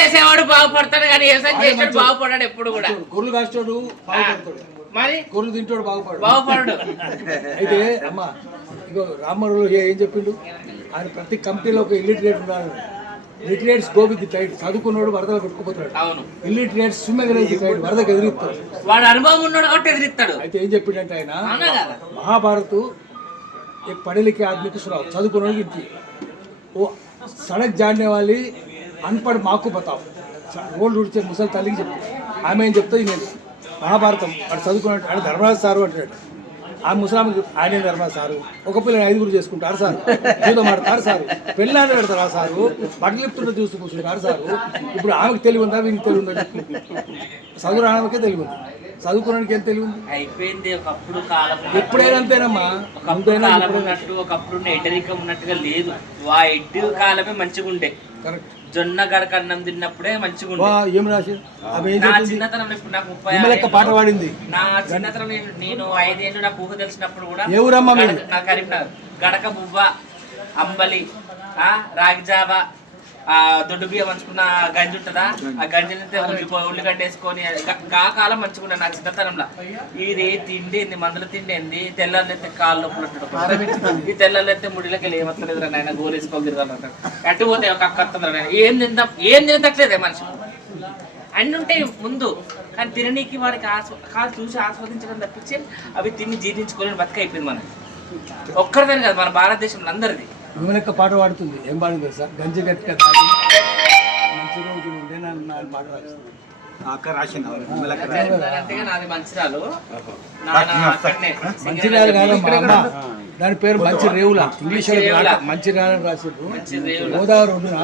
చేసేవాడు బాగుపడతాడు కానీ వ్యవసాయం చేసేవాడు బాగుపడాడు ఎప్పుడు కూడా. గొర్రెలు కాస్తాడు బాగుపడతాడు, మరి గొర్రెలు తింటాడు బాగుపడడు. అయితే అమ్మా ఇగో రామ్మోహన్ ఏం చెప్పిండు, ఆయన ప్రతి కంపెనీలో ఒక ఇల్లిటరేట్ ఉన్నాడు. లిటరేట్స్ గో విత్ టైడ్, చదువుకున్నాడు వరదలు కొట్టుకుపోతాడు. అవును, ఇల్లిటరేట్స్ స్విమ్మింగ్ టైడ్, వరదకు ఎదిరిస్తాడు. వాడు అనుభవం ఉన్నాడు కాబట్టి ఎదిరిస్తాడు. అయితే ఏం చెప్పిండంటే ఆయన మహాభారత్ एक पढ़े लिखे आदमी को सुनाओ, చదువుకున్న की वो सड़क जानने वाली अनपढ़ माँ को बताओ. రోడ్లు ఉడిచే ముసలి తల్లికి చెప్పు, ఆమె ఏం చెప్తుంది నేను మహాభారతం వాడు చదువుకున్నట్టు ఆయన ధర్మరాజు సారు అంటాడు. ఆ ముసలామికి ఆయన ధర్మరాజు సారు, ఒక పిల్లని 5 చేసుకుంటారు సారు, జూదం ఆడతారు సారు, పెళ్ళాన్ని పెడతారు ఆ సారు, బట్టలు ఇస్తుంటే చూస్తూ కూర్చుంటారు సారు. ఇప్పుడు ఆమెకు తెలివి ఉందా, వీనికి తెలివి ఉందా? చదువు రావడానికే తెలివి ఉంది, చదువుకోవడానికి ఏం తెలివి ఉంది? అయిపోయింది ఒకప్పుడు కాలం. ఎప్పుడైనా అంతేనమ్మా, కాలం ఉన్నట్టు ఒకప్పుడు ఎడ్డరికం ఉన్నట్టుగా లేదు. ఆ ఎడ్డు కాలమే మంచిగా ఉండే. కరెక్ట్, జొన్న గడక అన్నం తిన్నప్పుడే మంచిగా ఉండే. ఏం రాసి నా చిన్నతనం, ఇప్పుడు నాకు 30 పాట పాడింది. నా చిన్నతనం నేను 5 ఏళ్ళు నాకు ఊహ తెలిసినప్పుడు కూడా ఏ ఊరమ్మా నా కరీంనగర్ గడక బువ్వ, అంబలి, రాగి జావ, దొడ్డు బియ్యం మంచుకున్న గంజి ఉంటుందా, ఆ గంజిని ఉల్లిగడ్డ వేసుకొని ఆ కాలం మంచిగా నా చిన్నతనంలో. ఇది తిండి ఏంది, మందుల తిండి ఏంది, తెల్లెత్తే కాళ్ళు నొప్పులు, ఈ తెల్లెత్తే ముడిలోకి వెళ్ళి ఏమత్తలేదు నాయన, గోలు వేసుకోవాలి తిరగాలంట, అటు పోతే ఒక అక్కత్తుంది నాయన, ఏం తినట్లేదే మనిషి. అన్నీ ఉంటాయి ముందు, కానీ తిననీకి వాడికి కాలు చూసి ఆస్వాదించడం తప్పించి అవి తిని జీర్ణించుకోలేని బతికైపోయింది మనకి. ఒక్కరిదని కాదు, మన భారతదేశంలో అందరిది. విమలక్క పాట పాడుతుంది, ఏం పాడింది సార్? గంజి గట్టిగా తాగి మంచి రోజులు ఉండే నన్ను పాట అంతేగా నాది మంచిరాలు. మంచిర్యాల కాదమ్మా అమ్మ, దాని పేరు మంచి రేవుల, ఇంగ్లీష్ మంచిర్యాల రాసిండ్రు. గోదావరి ఒడ్డున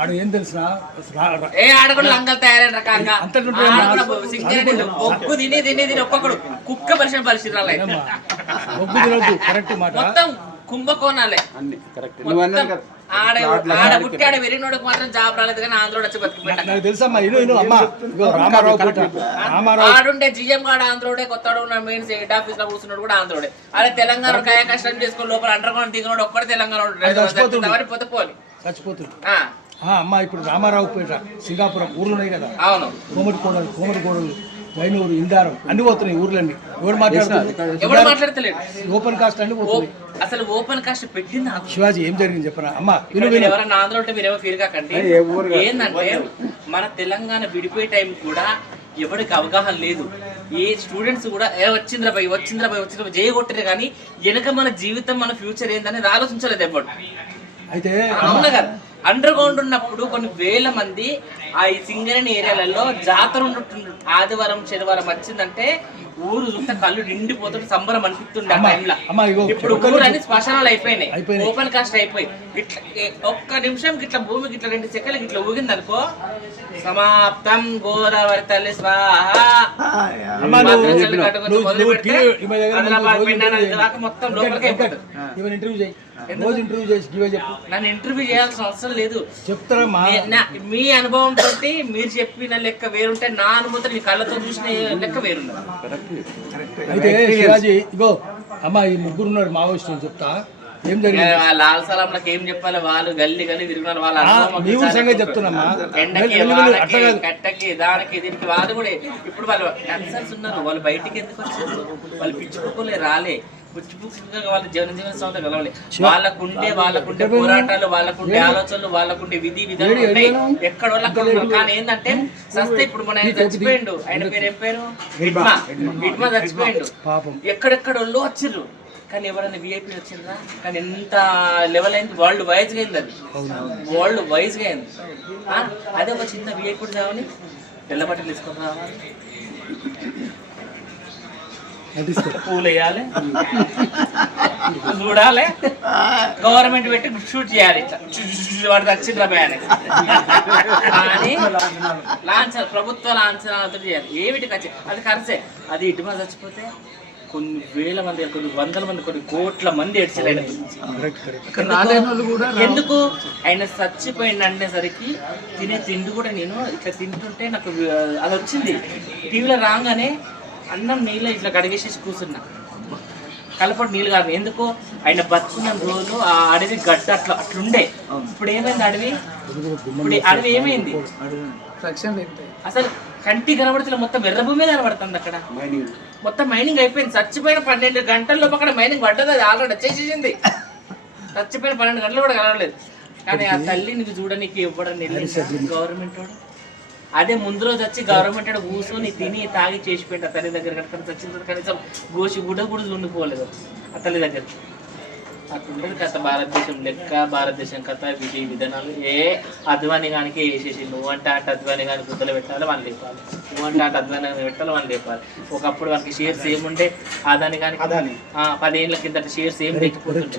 ఆడు ఏం తెలిసిన ఆడకుండా లంగలు తయారైన రకంగా ఒక్కు తిని తిని తిని ఒక్కొక్కడు కుక్క పరిశ్రమ ఒగ్గు తినొద్దు, కరెక్ట్ మాట. మొత్తం కుంభకోణాలే ఆడ పుట్టి ఆడ వెరినోడికి మాత్రం జాబ్ రాలేదు కానీ ఆంధ్రోడు వచ్చి బతికిపోయాడు. నాకు తెలుసమ్మా, అమ్మా రామారావు ఆడుండే జిఎం గాడు ఆంధ్రోడే, కొత్తడు మెయిన్ హెడ్ ఆఫీస్ లో కూర్చున్నాడు కూడా ఆంధ్రోడే. అదే తెలంగాణ కాయ కష్టం చేసుకుని లోపల అండర్ గ్రౌండ్ దిగినోడు ఒక్కడే తెలంగాణ పోతే పోని చచ్చిపోతుంది. అమ్మా ఇప్పుడు రామారావు పేట, సింగాపురం ఊర్లు ఉన్నాయి కదా, అవును, కోమటి కోడలు, వైనూరు, ఇందారం అన్ని పోతున్నాయి ఊర్లన్నీ. ఎవరు మాట్లాడతలేడు, ఓపెన్ కాస్ట్ అన్ని పోతున్నాయి. అసలు ఓపెన్ కాస్ట్ పెట్టింది శివాజీ ఏం జరిగింది చెప్పరా అమ్మా? ఎవరైనా ఆంధ్ర ఉంటే మీరేమో ఫీల్ కాకండి. ఏంటంటే మన తెలంగాణ విడిపోయే టైం కూడా ఎవరికి అవగాహన లేదు. ఏ స్టూడెంట్స్ కూడా వచ్చింద్రబాయ్ చేయగొట్టారు కానీ వెనక మన జీవితం, మన ఫ్యూచర్ ఏందనేది ఆలోచించలేదు ఎవరు. అయితే అవునా కదా, అండర్ గ్రౌండ్ ఉన్నప్పుడు కొన్ని వేల మంది ఆ సింగరేణి ఏరియాలలో జాతర ఉన్నట్టు ఆదివారం శనివారం వచ్చిందంటే ఊరు చూస్తే కళ్ళు నిండిపోతుంటే సంబరం అనిపిస్తుండే ఆ టైంలో. ఇప్పుడు ఊరని శ్మశానాలు అయిపోయినాయి, ఓపెన్ కాస్ట్ అయిపోయి ఇట్లా ఒక్క నిమిషం ఇట్లా భూమికి ఇట్లా 2 సెకండ్లకి ఇట్లా ఊగింది అనుకో, సమాప్తం. గోదావరి తల్లి స్వాహ. మొత్తం లోపలికి అయిపోతుంది. నన్ను ఇంటర్వ్యూ చేయాల్సిన అవసరం లేదు, చెప్తారమ్మా. మీ అనుభవం తోటి మీరు చెప్పిన లెక్క వేరుంటే, నా అనుభూతి మీ కళ్ళతో చూసిన లెక్క వేరుంది. అయితే శివాజీ ఇగో అమ్మా, ఈ ముగ్గురు ఉన్నారు మావోయిస్టులు, చెప్తా ఏం జరిగింది. లాల్ సలాంలకు ఏం చెప్పాలి, వాళ్ళు గల్లీ తిరుగుతున్నారు, వాళ్ళ చెప్తున్నా. కట్టకి దానికి దీనికి వాళ్ళు కూడా ఇప్పుడు వాళ్ళు కన్సర్న్స్ ఉన్నారు. వాళ్ళు బయటికి ఎందుకు వచ్చారు? వాళ్ళు పిచ్చుకోలే రాలే, వాళ్ళ జీవన సంస్థ కలవాలి. వాళ్ళకుండే పోరాటాలు, వాళ్ళకుండే ఆలోచనలు, వాళ్ళకుండే విధి విధానం ఉంటాయి ఎక్కడ వాళ్ళ. కానీ ఏంటంటే సస్తే ఇప్పుడు మన ఆయన చచ్చిపోయిండు, ఆయన పేరు ఏం పేరు, విడ్మా చచ్చిపోయిండు. ఎక్కడెక్కడ వాళ్ళు వచ్చిర్రు కానీ ఎవరైనా విఐపీ వచ్చిందా? కానీ ఎంత లెవెల్ అయింది, వరల్డ్ వైజ్గా అయింది, అది వరల్డ్ వైజ్గా అయింది. అదే ఒక చిన్న విఐపీ కావాలి, తెల్ల బట్టలు తీసుకొని రావాలి, పూలు వేయాలి, చూడాలి, గవర్నమెంట్ పెట్టి షూట్ చేయాలి, ఇట్లా వాడు వచ్చిండ్రా అని. కానీ లాంఛన ప్రభుత్వ లాంఛనాలతో చేయాలి. ఏమిటి ఖర్చు? అది ఖర్చే. అది ఇటు మీద చచ్చిపోతే కొన్ని వేల మంది, కొన్ని వందల మంది, కొన్ని కోట్ల మంది ఏడ్చారు ఆయన గురించి. ఎందుకు? ఆయన చచ్చిపోయింది అనేసరికి తినే తిండి కూడా నేను ఇట్లా తింటుంటే నాకు అది వచ్చింది. టీవీలో రాగానే అన్నం నీళ్ళు ఇట్లా కడిగేసేసి కూర్చున్నా, కలపటి నీళ్ళు కాదు. ఎందుకు? ఆయన బతుకున్న రోజులు ఆ అడవి గడ్డ అట్లుండే. ఇప్పుడు ఏమైంది, అడవి ఇప్పుడు అడవి ఏమైంది అసలు కంటి కనబడుతున్న మొత్తం ఎర్రభూమి కనబడుతుంది అక్కడ మొత్తం మైనింగ్ అయిపోయింది. చచ్చిపోయిన 12 గంటల్లో అక్కడ మైనింగ్ పడ్డది, అది ఆల్రెడీ వచ్చేసేసింది. చచ్చిపోయిన 12 గంటలు కూడా కనబడలేదు. కానీ ఆ తల్లి నీకు చూడడానికి ఇవ్వడం గవర్నమెంట్ వాడు. అదే ముందు రోజు వచ్చి గవర్నమెంట్ వాడు కూర్చొని తిని తాగి చేసిపోయింది. ఆ తల్లి దగ్గర కనుక చచ్చిన కనీసం గోషి గుడ్డ కూడా ఉండిపోలేదు ఆ తల్లి దగ్గర. అట్లుంటుంది కథ భారతదేశం లెక్క, భారతదేశం కథ, విధి విధానాలు. అద్వాని గానికి వేసేసి నువ్వు అంటే అద్వాని గాని గుద్దలు పెట్టాలి, వాళ్ళు లేపాలి. నువ్వు అంటే అద్వాని గాని పెట్టాలి, వాళ్ళు లేపాలి. ఒకప్పుడు వాళ్ళకి షేర్స్ ఏముండే, ఆదాని కానీ 10 ఏళ్ళ కిందట షేర్స్ ఏం లేకపోతుండే,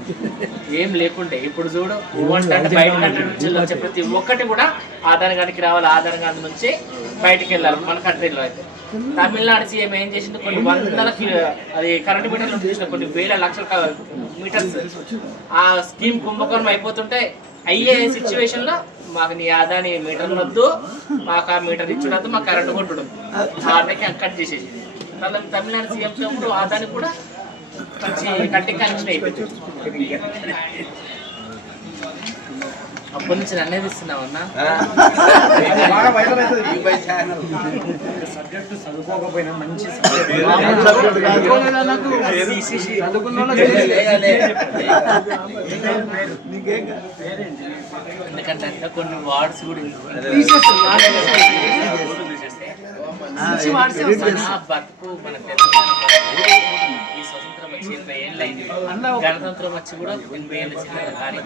ఏం లేకుండే. ఇప్పుడు చూడు నువ్వు అంటే బయట కంట్రీ నుంచి వచ్చే ప్రతి ఒక్కటి కూడా ఆదాని గానికి రావాలి, ఆదాని గాని నుంచి బయటికి వెళ్ళాలి. మన కంట్రీలో అయితే తమిళనాడు సీఎం ఏం చేసింది, కొన్ని వందల అది కరెంటు మీటర్లు చేసిన కొన్ని వేల లక్షల మీటర్స్ ఆ స్కీమ్ కుంభకోణం అయిపోతుంటే అయ్యే సిచ్యువేషన్ లో మాకు నీ ఆదాని మీటర్లు వద్దు, మాకు ఆ మీటర్ ఇచ్చుడద్దు, మాకు కరెంటు కొట్టుడు ఆదానికి కట్ చేసేసి తమిళనాడు సీఎం ఆదాని కూడా మంచి కట్టి కనెక్షన్ అయిపోయింది. అప్పటి నుంచి నన్నే తీస్తున్నావు అన్న. చదువుకోకపోయినా మంచి ఎందుకంటే కొన్ని వార్డ్స్ కూడా బతుకు మన ఈ స్వతంత్రం వచ్చి 80 ఏళ్ళు అయింది, గణతంత్రం వచ్చి కూడా 80 ఏళ్ళ చిన్న కానీ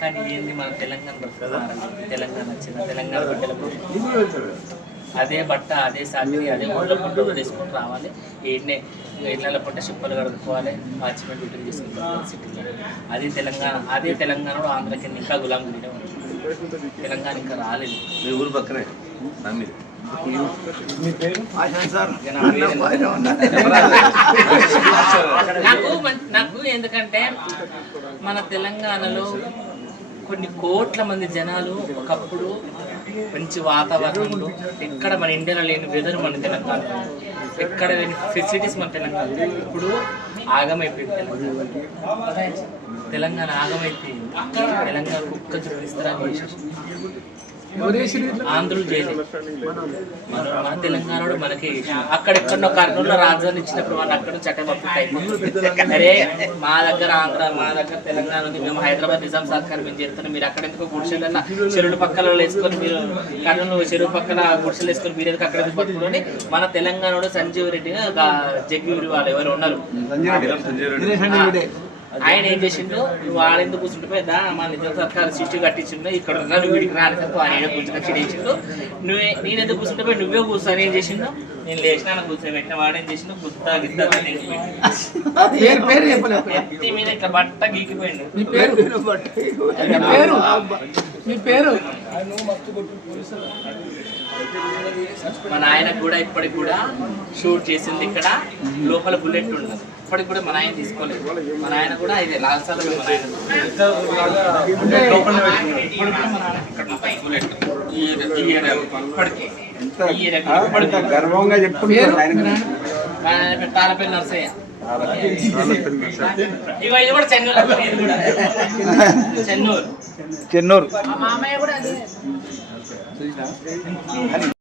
కానీ ఏంది మన తెలంగాణ బతుకుతారండి. తెలంగాణ వచ్చిన తెలంగాణ బిడ్డలకు అదే బట్ట, అదే సాకిరి, అదే ఊళ్ళో పండుగ తీసుకొని రావాలి. ఏడ్నే ఇళ్ళ పంట చిప్పలు కడుక్కోవాలి, వాచ్మెన్ డ్యూటీలు తీసుకుంటారు సిటీలో. అదే తెలంగాణలో ఆంధ్ర కింద ఇంకా గులాం గిరి తెలంగాణ ఇంకా రాలేదు. మీ ఊరు పక్కనే నాకు ఎందుకంటే మన తెలంగాణలో కొన్ని కోట్ల మంది జనాలు ఒకప్పుడు మంచి వాతావరణంలో, ఎక్కడ మన ఇండియాలో లేని వెదర్ మన తెలంగాణలో, ఎక్కడ లేని ఫెసిలిటీస్ మన తెలంగాణలో. ఇప్పుడు ఆగమైపోయింది తెలంగాణ ఆగమైపోయింది. తెలంగాణ కుక్క చూపిస్తారా ఆంధ్రులు చేయలేదు, మన తెలంగాణలో మనకే అక్కడెక్కడ కర్నూలు రాజధాని ఇచ్చినప్పుడు వాళ్ళు అక్కడ చట్టం పంపిస్తాయి. అరే మా దగ్గర ఆంధ్ర, మా దగ్గర తెలంగాణ ఉంది, మేము హైదరాబాద్ నిజాం సర్కార్ మేము చేస్తున్నాం, మీరు అక్కడ ఎందుకు గుడిసెలన్నా చెరువుల పక్కన వేసుకొని, మీరు కర్నూలు చెరువు పక్కన గుడిసెలు వేసుకొని మీరు ఎందుకు అక్కడ పట్టుకుని మన తెలంగాణలో సంజీవ్ రెడ్డిగా జగ్గిరి వాళ్ళు ఎవరు ఉన్నారు, ఆయన ఏం చేసిండు, నువ్వు ఆడెందుకు కూర్చుంటే మా నిజాం సర్కార్ సిస్టు కట్టించిండు, ఇక్కడ ఉన్నా నువ్వు వీడికి రానిసరికి ఆయన కూర్చుని చేసిండు, నేను ఎందుకు కూర్చుంటే నువ్వే కూర్చొని ఏం చేసిండు, నేను లేచిన కూర్చొని పెట్టిన వాడు ఏం చేసిండు, గుత్తా గిత్తా ఎత్తి మీద ఇట్లా బట్ట గీకిపోయిండు. మీ పేరు మా నాయనకు కూడా ఇప్పటికి కూడా షూట్ చేసింది ఇక్కడ లోపల బుల్లెట్ ఉండదు, ఇప్పటికి కూడా మా నాయన తీసుకోలేదు. మా నాయన కూడా ఇదే లాల్సాల గర్వంగా చెప్తున్నారు. తాళపల్లి నర్సయ్య, ఇగో ఇది కూడా చెన్నూరు. చెన్నూరు మా మామయ్య కూడా